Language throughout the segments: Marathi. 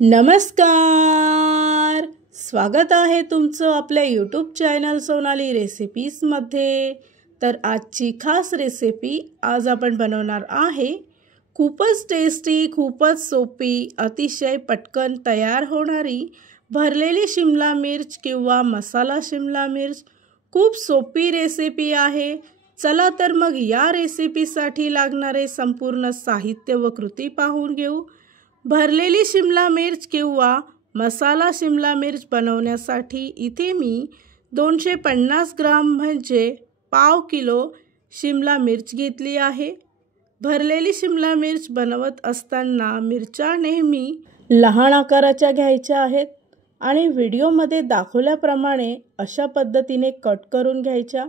नमस्कार, स्वागत आहे तुमचं आपल्या यूट्यूब चॅनल सोनाली रेसिपीजमध्ये। तर आजची खास रेसिपी आज आपण बनवणार आहे खूपच टेस्टी, खूपच सोपी, अतिशय पटकन तयार होणारी भरलेली शिमला मिर्च किंवा मसाला शिमला मिर्च। खूप सोपी रेसिपी आहे। चला तर मग या रेसिपीसाठी लागणारे संपूर्ण साहित्य व कृती पाहून घेऊ। भरलेली शिमला मिर्च किंवा मसाला शिमला मिर्च बनवण्यासाठी इथे मी 250 ग्राम म्हणजे पाव किलो शिमला मिर्च घेतली आहे। भरलेली शिमला मिर्च बनवत असताना मिरच्या नेहमी लहान आकाराच्या घ्यायच्या आहेत आणि व्हिडिओमध्ये दाखवल्याप्रमाणे अशा पद्धतीने कट करून घ्यायच्या।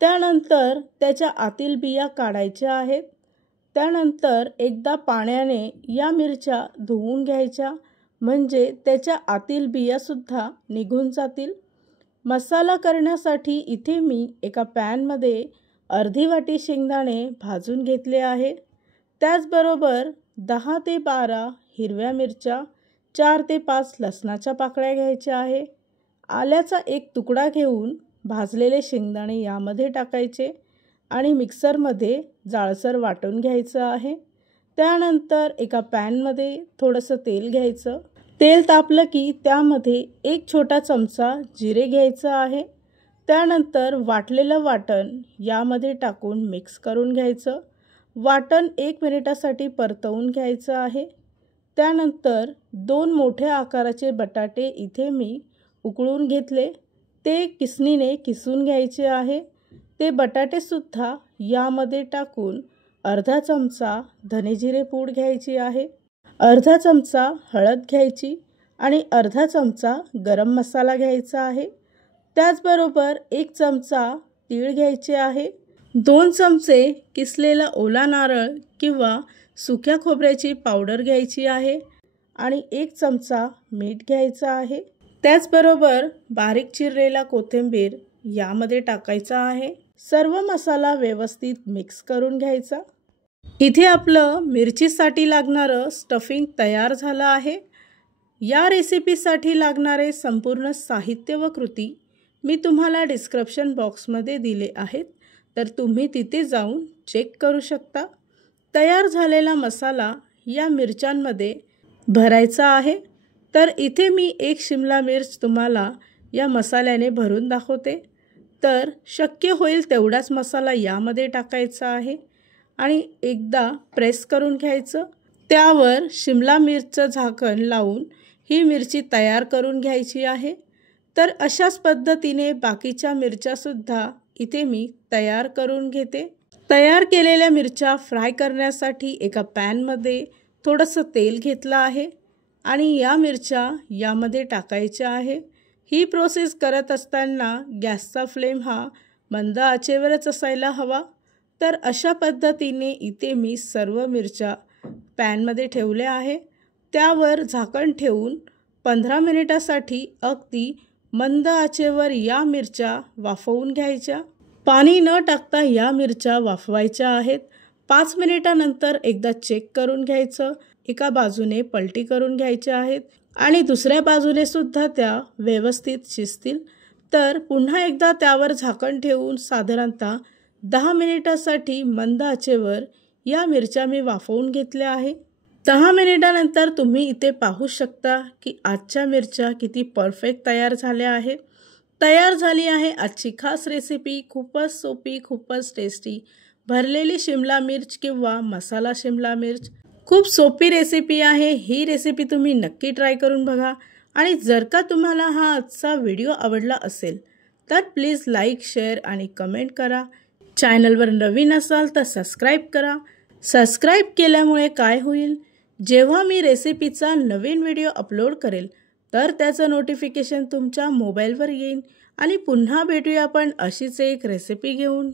त्यानंतर त्याच्या आतील बिया काढायच्या आहेत। त्यानंतर एकदा पाण्याने या मिरच्या धुवून घ्यायच्या म्हणजे त्याच्या आतील बिया सुद्धा निघून जातील। मसाला करण्यासाठी इथे मी एका पॅनमध्ये अर्धी वाटी शेंगदाणे भाजून घेतले आहे। त्याचबरोबर 10 ते 12 हिरव्या मिरच्या, 4 ते 5 लसणाच्या पाकळ्या घ्यायच्या आहे। आल्याचा एक तुकडा घेऊन भाजलेले शेंगदाणे यामध्ये टाकायचे आणि मिक्सरमध्ये जाळसर वाटून घ्यायचं आहे। त्यानंतर एका पॅनमध्ये थोडंसं तेल घ्यायचं। तेल तापलं की त्यामध्ये एक छोटा चमचा जिरे घ्यायचं आहे। त्यानंतर वाटलेलं वाटण यामध्ये टाकून मिक्स करून घ्यायचं। वाटण 1 मिनिटासाठी परतवून घ्यायचं आहे। त्यानंतर 2 मोठ्या आकाराचे बटाटे इथे मी उकळून घेतले, ते किसणीने किसून घ्यायचे आहे। ते बटाटे सुद्धा यामध्ये टाकून अर्धा चमचा धनेजिरे पूड घ्यायची आहे, अर्धा चमचा हळद घ्यायची आणि अर्धा चमचा गरम मसाला घ्यायचा आहे। त्याचबरोबर 1 चमचा तीळ घ्यायचे आहे, 2 चमचे किसलेला ओला नारळ किंवा सुक्या खोबऱ्याची पावडर घ्यायची आहे आणि 1 चमचा मीठ घ्यायचं आहे। त्याचबरोबर बारीक चिरलेला कोथिंबीर यामध्ये टाकायचा आहे। सर्व मसाला व्यवस्थित मिक्स करून घ्यायचा। इथे आपलं मिरचीसाठी लागणारं स्टफिंग तयार झालं आहे। या रेसिपीसाठी लागणारे संपूर्ण साहित्य व कृती मी तुम्हाला डिस्क्रिप्शन बॉक्समध्ये दिले आहेत, तर तुम्ही तिथे जाऊन चेक करू शकता। तयार झालेला मसाला या मिरच्यांमध्ये भरायचा आहे। तर इथे मी एक शिमला मिर्च तुम्हाला या मसाल्याने भरून दाखवते। तर शक्य होईल तेवढाच मसाला यामध्ये टाकायचा आहे आणि एकदा प्रेस करून घ्यायचं। त्यावर शिमला मिरचचं झाकण लावून ही मिरची तयार करून घ्यायची आहे। तर अशाच पद्धतीने बाकीच्या मिरच्यासुद्धा इथे मी तयार करून घेते। तयार केलेल्या मिरच्या फ्राय करण्यासाठी एका पॅनमध्ये थोडंसं तेल घेतलं आहे आणि या मिरच्या यामध्ये टाकायच्या आहे। ही प्रोसेस करत असताना गॅसचा फ्लेम हा मंद आचेवरच असायला हवा। तर अशा पद्धतीने इथे मी सर्व मिरच्या पॅनमध्ये ठेवल्या आहे। त्यावर झाकण ठेवून 15 मिनिटासाठी अगदी मंद आचेवर या मिरच्या वाफवून घ्यायच्या। पाणी न टाकता या मिरच्या वाफवायच्या आहेत। 5 मिनिटानंतर एकदा चेक करून घ्यायचं। एका बाजूने पलटी करून घ्यायच्या आहेत आणि दुसऱ्या बाजूने सुद्धा त्या व्यवस्थित शिजतील। तर पुन्हा एकदा त्यावर झाकण ठेवून साधारणतः 10 मिनिटासाठी मंद आचेवर या मिरच्या मी वाफवून घेतल्या आहे। 10 मिनिटानंतर तुम्ही इथे पाहू शकता की आजच्या मिरच्या किती परफेक्ट तयार झाल्या आहेत। तयार झाली आहे आजची खास रेसिपी, खूपच सोपी, खूपच टेस्टी भरलेली शिमला मिर्च किंवा मसाला शिमला मिर्च। खूप सोपी रेसिपी आहे। ही रेसिपी तुम्ही नक्की ट्राय करून बघा आणि जर का तुम्हाला हा आजचा व्हिडिओ आवडला असेल तर प्लीज लाईक, शेअर आणि कमेंट करा। चॅनलवर नवीन असाल तर सबस्क्राईब करा। सबस्क्राईब केल्यामुळे काय होईल, जेव्हा मी रेसिपीचा नवीन व्हिडिओ अपलोड करेल तर त्याचं नोटिफिकेशन तुमच्या मोबाईलवर येईल। आणि पुन्हा भेटूया आपण अशीच एक रेसिपी घेऊन।